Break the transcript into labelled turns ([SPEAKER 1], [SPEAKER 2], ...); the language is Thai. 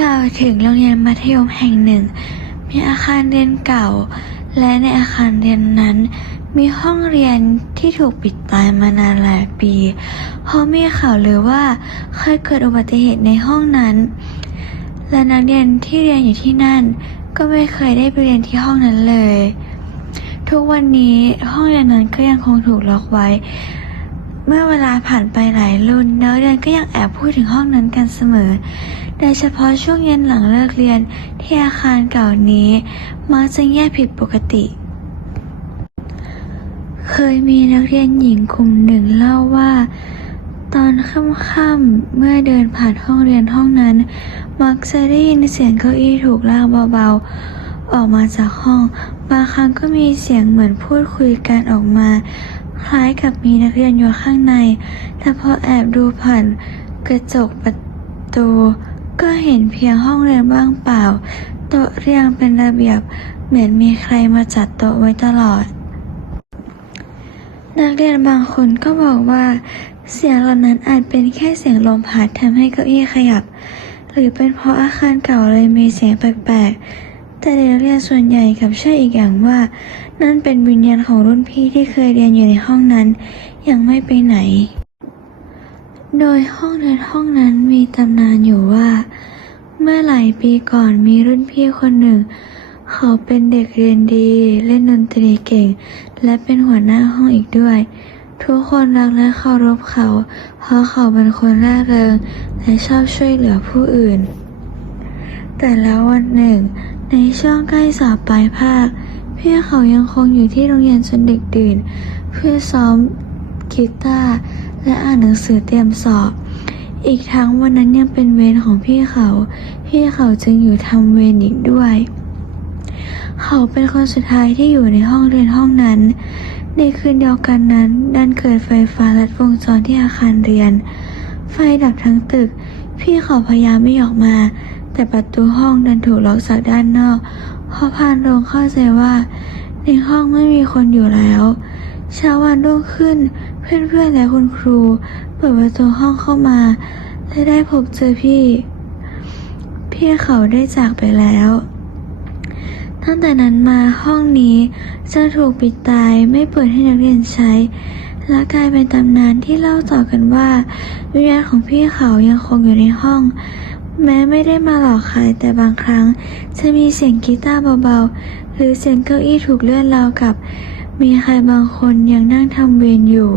[SPEAKER 1] กล่าวถึงโรงเรียนมัธยมแห่งหนึ่ง มีอาคารเรียนเก่า และในอาคารเรียนนั้น มีห้องเรียนที่ถูกปิดตายมานานหลายปีเพราะมีข่าวลือว่าเคยเกิดอุบัติเหตุในห้องนั้น และนักเรียนที่เรียนอยู่ที่นั่น ก็ไม่เคยได้ไปเรียนที่ห้องนั้นเลย ทุกวันนี้ห้องเรียนนั้นก็ยังคงถูกล็อกไว้ เมื่อเวลาผ่านไปหลายรุ่นนักเรียนก็ยังแอบพูดถึงห้องนั้นกันเสมอ โดยเฉพาะช่วงเย็นหลังเลิกเรียนที่อาคารเก่านี้มักจะเงียบผิดปกติ เคยมีนักเรียนหญิงกลุ่มหนึ่งเล่าว่า ตอนค่ำๆเมื่อเดินผ่านห้องเรียนห้องนั้น มักจะได้ยินเสียงเก้าอี้ถูกลากเบาๆ ออกมาจากห้อง บางครั้งก็มีเสียงเหมือนพูดคุยกันออกมาคล้ายกับมีนักเรียนอยู่ข้างใน แต่พอแอบดูผ่านกระจกประตู ก็เห็นเพียงห้องเรียนว่างเปล่า โต๊ะเรียงเป็นระเบียบ เหมือนมีใครมาจัดโต๊ะไว้ตลอด นักเรียนบางคนก็บอกว่า เสียงเหล่านั้นอาจเป็นแค่เสียงลมพัดทำให้เก้าอี้ขยับ หรือเป็นเพราะอาคารเก่าเลยมีเสียงแปลกๆ แต่เด็กนักเรียนส่วนใหญ่กลับเชื่ออีกอย่างว่า นั่นเป็นวิญญาณของรุ่นพี่ที่เคยเรียนอยู่ในห้องนั้น ยังไม่ไปไหน โดยห้องเรียนห้องนั้นมีตำนานอยู่ว่า เมื่อหลายปีก่อนมีรุ่นพี่คนหนึ่ง เขาเป็นเด็กเรียนดี เล่นดนตรีเก่ง และเป็นหัวหน้าห้องอีกด้วย ทุกคนรักและเคารพเขา เพราะเขาเป็นคนร่าเริง และชอบช่วยเหลือผู้อื่น แต่แล้ววันหนึ่ง ในช่วงใกล้สอบปลายภาค พี่เขายังคงอยู่ที่โรงเรียนจนดึกดื่นเพื่อซ้อม กีตาร์และอ่านหนังสือเตรียมสอบ อีกทั้งวันนั้นยังเป็นเวรของพี่เขา พี่เขาจึงอยู่ทำเวรอีกด้วย เขาเป็นคนสุดท้ายที่อยู่ในห้องเรียนห้องนั้น ในคืนเดียวกันนั้น ดันเกิดไฟฟ้าลัดวงจรที่อาคารเรียน ไฟดับทั้งตึก พี่เขาพยายามไม่ออกมา แต่ประตูห้องดันถูกล็อกจากด้านนอกพราะพานโรงเข้าใจว่า ในห้องไม่มีคนอยู่แล้วเช้าวันรุ่งขึ้น เพื่อนๆและคุณครู เปิดประตูห้องเข้ามา และได้พบเจอพี่ พี่เขาได้จากไปแล้ว ตั้งแต่นั้นมาห้องนี้จะถูกปิดตายไม่เปิดให้นักเรียนใช้ และกลายเป็นตำนานที่เล่าต่อกันว่า วิญญาณของพี่เขายังคงอยู่ในห้อง แม้ไม่ได้มาหลอกใครแต่บางครั้ง จะมีเสียงกีตาร์เบาๆ หรือเสียงเก้าอี้ถูกเลื่อนราวกับ มีใครบางคนยังนั่งทำเวรอยู่